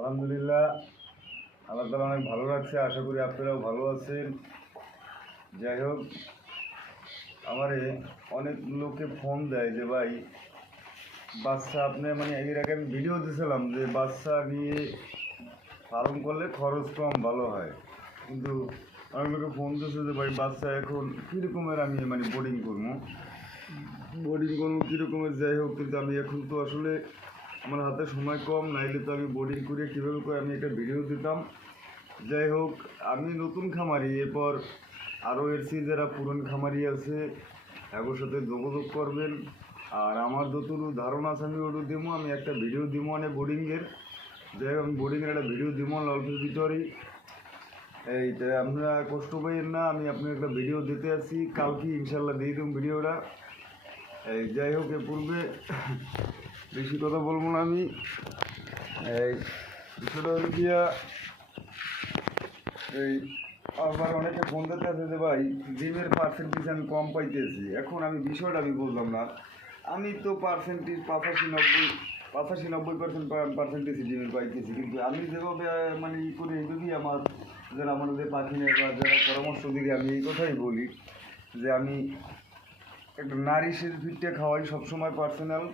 আলহামদুলিল্লাহ, আল্লাহ তাআলা অনেক ভালো লাগছে। আশা করি আপনারাও ভালো আছেন। যাই হোক, আমারে অনেক লোকে ফোন দেয় যে ভাই বাচ্চা আপনি এর আগে আমি ভিডিও দিয়েছিলাম যে বাচ্চা নিয়ে পালন করলে খরচ কম, ভালো হয়। কিন্তু অনেক লোকে ফোন দিয়েছে যে ভাই বাচ্চা এখন কীরকমের আমি বোর্ডিং করবো কীরকমের। যাই হোক, কিন্তু আমি এখন তো আসলে আমার হাতে সময় কম, নাইলে তো আমি বোর্ডিং করে কীভাবে করে আমি একটা ভিডিও দিতাম। যাই হোক, আমি নতুন খামারি, এরপর আরও এর চেয়ে যারা পুরন খামারি আছে এগুলোর সাথে যোগাযোগ করবেন। আর আমার যতটুকু ধারণা আছে আমি ওটু দিব, আমি একটা ভিডিও দিব বোর্ডিংয়ের। যাই হোক, আমি বোর্ডিংয়ের একটা ভিডিও দিব অল্পের ভিতরেই। এইটা আপনারা কষ্ট পাইয়েন না, আমি আপনার একটা ভিডিও দিতে আসি, কালকে ইনশাল্লাহ দিয়ে দেব ভিডিওটা। যাই হোক, এ পূর্বে বেশি কথা বলবো না আমি। এই বিষয়টা হলো গিয়া, এই আবার অনেকে ফোন দিতে আছে যে ভাই জিমের পার্সেন্টেজ আমি কম পাইতেছি। এখন আমি বিষয়টা আমি বললাম না, আমি তো পার্সেন্টেজ 85-90% পার্সেন্টেজ জিমের পাইতেছি। কিন্তু আমি যেভাবে করি, যদি যারা আমাদের পাখি নেই বা যারা পরামর্শ দিকে আমি এই কথাই বলি যে আমি একটা নারিশের ফিডটা খাওয়াই সবসময় পার্সোনাল।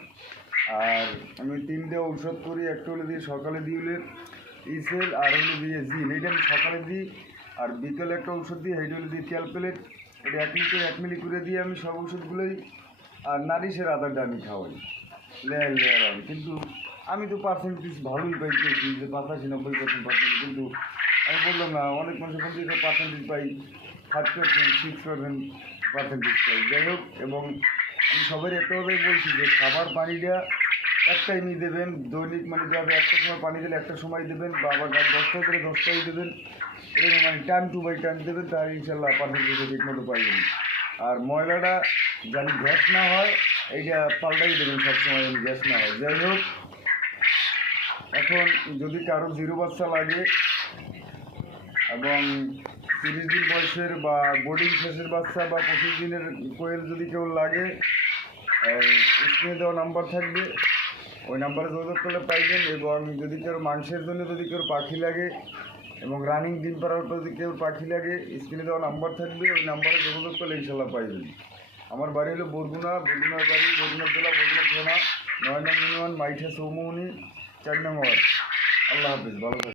আর আমি 3টে ঔষধ করি, একটা হলে দিয়ে সকালে দিলে ইসেল, আর হলে দিয়ে জিন। এইটা আমি সকালে দিই, আর বিকেলে একটা ওষুধ দিই, সেইটা হলে দিই তেল প্লেট। এটা 1 মিলি করে দিয়ে আমি সব ওষুধগুলোই আর নারিশের আদারটা আমি খাওয়াই লেয়ার আমি। কিন্তু আমি তো পার্সেন্টেজ ভালোই পাইতেছি, যে 85-90% কিন্তু আমি বললাম না, অনেক মানুষের মধ্যে পার্সেন্টেজ পাই 5%, 6% পার্সেন্টেজ পাই। যাই হোক, এবং আমি সবাই একটা কথাই বলছি যে খাবার পানিটা এক টাইমই দেবেন, দৈনিক যাবে একটা সময় পানি দিলে একটা সময় দেবেন, বা আবার 10টায় করে 10টাই দেবেন। এরকম টাইম টু বাই টাইম দেবেন, তাহলে ইনশাল্লাহ পার্সেন্টেজটা ঠিক মতো পাইবেন। আর ময়লাটা যেন গ্যাস না হয়, এইটা পাল্টাই দেবেন সবসময়, যেন গ্যাস না হয়। যাই হোক, এখন যদি কারো জিরো বাচ্চা লাগে এবং 30 দিন বয়সের বা বোর্ডিং শেষের বাচ্চা বা 25 দিনের কোয়েল যদি কেউ লাগে, স্ক্রিনে দেওয়া নাম্বার থাকবে, ওই নাম্বারে যোগাযোগ করলে পাইবেন। এবং যদি কেউ মাংসের জন্য যদি কেউ পাখি লাগে এবং রানিং ডিম পাড়ার পর যদি কেউ পাখি লাগে, স্ক্রিনে দেওয়া নাম্বার থাকবে, ওই নাম্বারে যোগাযোগ করলে ইনশাল্লাহ পাইবেন। আমার বাড়ি হলো বরগুনার বাড়ি, বরগুনা জেলা, বরগুনা থানা, 9 নং ইউনিয়ন, মাইঠা চৌমুহনী, 4 নং ওয়ার্ড। আল্লাহ হাফিজ, ভালো থাকবেন।